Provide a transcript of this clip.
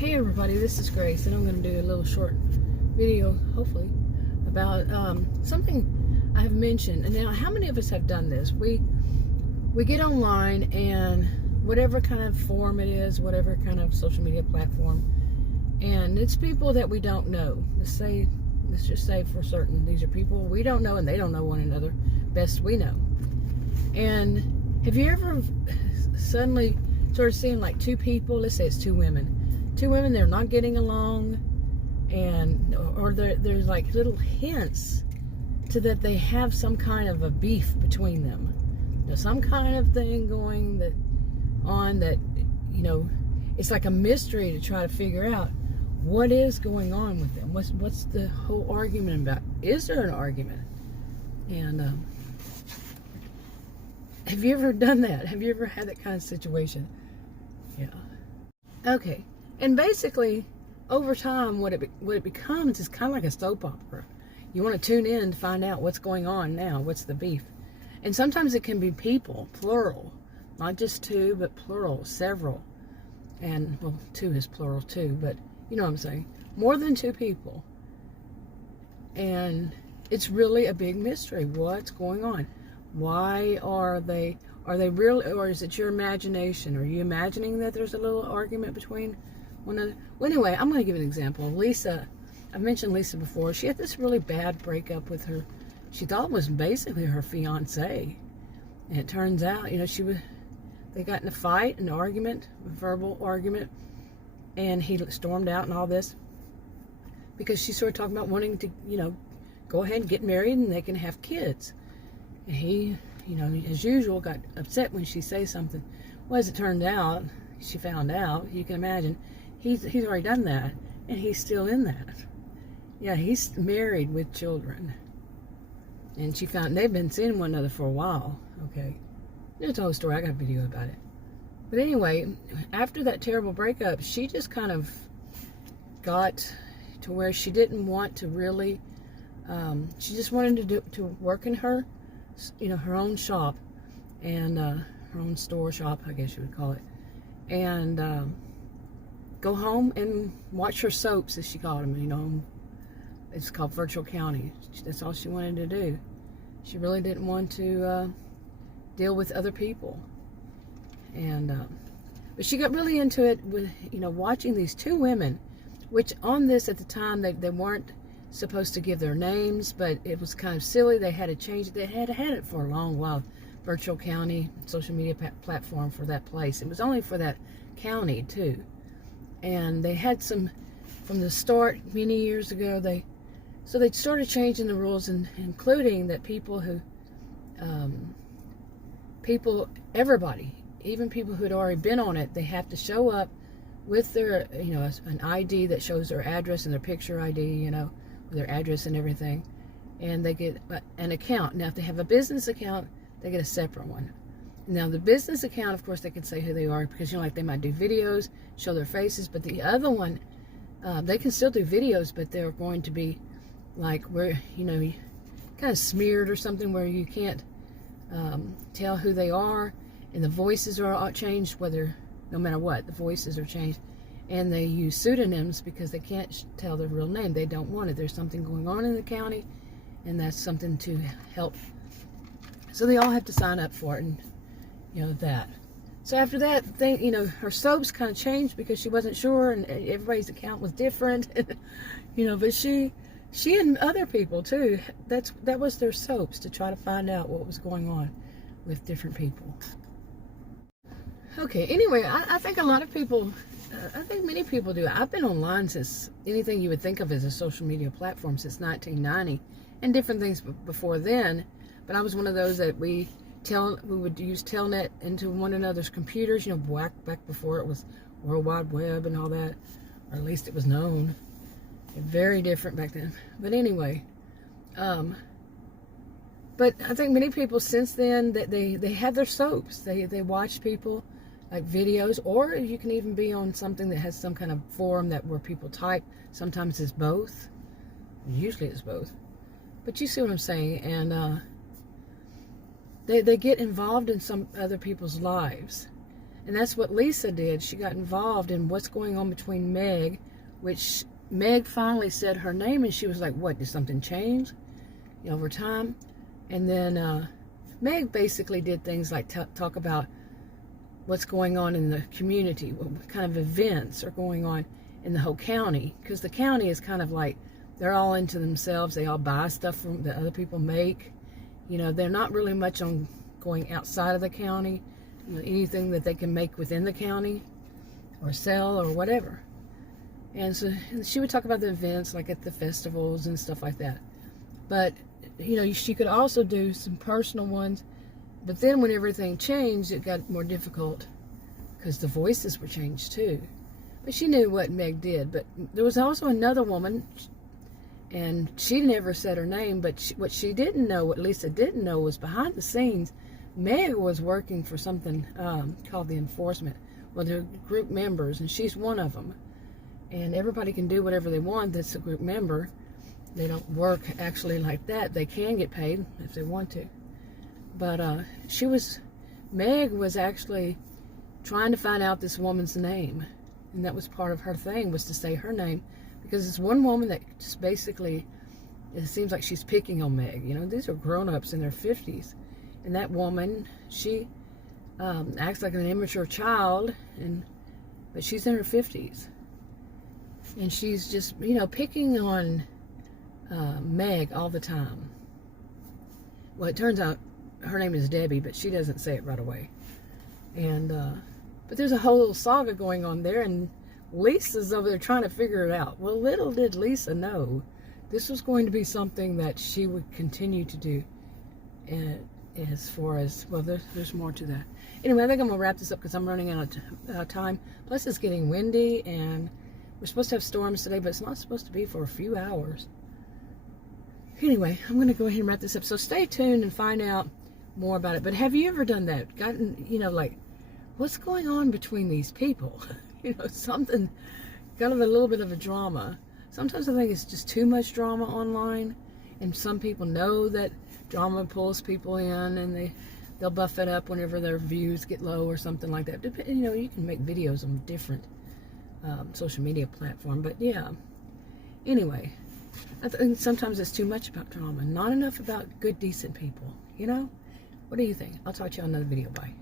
Hey everybody, this is Grace, and I'm going to do a little short video, hopefully, about something I have mentioned. And now, how many of us have done this? We get online, and whatever kind of forum it is, whatever kind of social media platform, and it's people that we don't know. Let's just say for certain, these are people we don't know, and they don't know one another. Best we know. And have you ever suddenly started seeing like two people? Let's say it's two women. They're not getting along, and or there's like little hints to that they have some kind of a beef between them. There's some kind of thing going that it's like a mystery to try to figure out what is going on with them. What's the whole argument about? Is there an argument? And have you ever done that? Have you ever had that kind of situation? Yeah. Okay. And basically, over time, what it becomes is kind of like a soap opera. You want to tune in to find out what's going on now, what's the beef. And sometimes it can be people, plural. Not just two, but plural, several. And, well, two is plural too, but you know what I'm saying. More than two people. And it's really a big mystery. What's going on? Why are they real, or is it your imagination? Are you imagining that there's a little argument between one another? Well, anyway, I'm going to give an example. Lisa, I've mentioned Lisa before. She had this really bad breakup with her, she thought was basically her fiance. And it turns out, they got in a fight, an argument, a verbal argument, and he stormed out and all this because she started talking about wanting to, go ahead and get married and they can have kids. And he, as usual, got upset when she says something. Well, as it turned out, she found out, you can imagine, he's already done that, and he's still in that. Yeah, he's married with children. And she found they've been seeing one another for a while. Okay. It's a whole story. I got a video about it. But anyway, after that terrible breakup, she just kind of got to where she didn't want to really, she just wanted to work in her, her own shop, and her own store shop, I guess you would call it, and go home and watch her soaps, as she called them. It's called Virtual County. That's all she wanted to do. She really didn't want to deal with other people, and but she got really into it with watching these two women, which on this at the time they weren't supposed to give their names, but it was kind of silly. They had to change it. They had it for a long while. Virtual County social media platform for that place. It was only for that county too, and they had some from the start many years ago. They started changing the rules, and including that everybody, even people who had already been on it, they have to show up with their an ID that shows their address and their picture ID, with their address and everything, and they get an account. Now, if they have a business account, they get a separate one. Now, the business account, of course, they can say who they are because like they might do videos, show their faces, but the other one, they can still do videos, but they're going to be like where kind of smeared or something where you can't tell who they are, and the voices are all changed, no matter what, the voices are changed, and they use pseudonyms because they can't tell their real name. They don't want it. There's something going on in the county, and that's something to help. So they all have to sign up for it, and that. So after that, her soaps kind of changed because she wasn't sure, and everybody's account was different, but she and other people too, that was their soaps, to try to find out what was going on with different people. Okay, anyway, I think a lot of people, I think many people do. I've been online since anything you would think of as a social media platform since 1990, and different things before then, but I was one of those that we would use Telnet into one another's computers, back before it was World Wide Web and all that, or at least it was known. Very different back then. But anyway, but I think many people since then, that they have their soaps. They watch people, like videos, or you can even be on something that has some kind of forum where people type. Sometimes it's both. Usually it's both. But you see what I'm saying. And they get involved in some other people's lives. And that's what Lisa did. She got involved in what's going on between Meg, which Meg finally said her name, and she was like, what, did something change over time? And then Meg basically did things like talk about what's going on in the community, what kind of events are going on in the whole county, because the county is kind of like, they're all into themselves. They all buy stuff from that other people make. They're not really much on going outside of the county, anything that they can make within the county or sell or whatever. And so she would talk about the events, like at the festivals and stuff like that. But, she could also do some personal ones. But then when everything changed, it got more difficult because the voices were changed too. But she knew what Meg did. But there was also another woman, and she never said her name, but what she didn't know, what Lisa didn't know, was behind the scenes, Meg was working for something called the enforcement. Well, they're group members, and she's one of them. And everybody can do whatever they want that's a group member. They don't work actually like that. They can get paid if they want to. But Meg was actually trying to find out this woman's name. And that was part of her thing, was to say her name. Because it's one woman that just basically, it seems like she's picking on Meg. These are grown-ups in their 50s. And that woman, she acts like an immature child, but she's in her 50s. And she's just, picking on Meg all the time. Well, it turns out her name is Debbie, but she doesn't say it right away. And but there's a whole little saga going on there, and Lisa's over there trying to figure it out. Well, little did Lisa know this was going to be something that she would continue to do. And as far as, well, there's more to that. Anyway, I think I'm going to wrap this up because I'm running out of time. Plus, it's getting windy, and we're supposed to have storms today, but it's not supposed to be for a few hours. Anyway, I'm going to go ahead and wrap this up. So stay tuned and find out more about it. But have you ever done that? Gotten, like, what's going on between these people? Something, kind of a little bit of a drama. Sometimes I think it's just too much drama online, and some people know that drama pulls people in, and they'll buff it up whenever their views get low or something like that. You can make videos on different social media platform, but yeah. Anyway, I think sometimes it's too much about drama, not enough about good, decent people. What do you think? I'll talk to you on another video. Bye.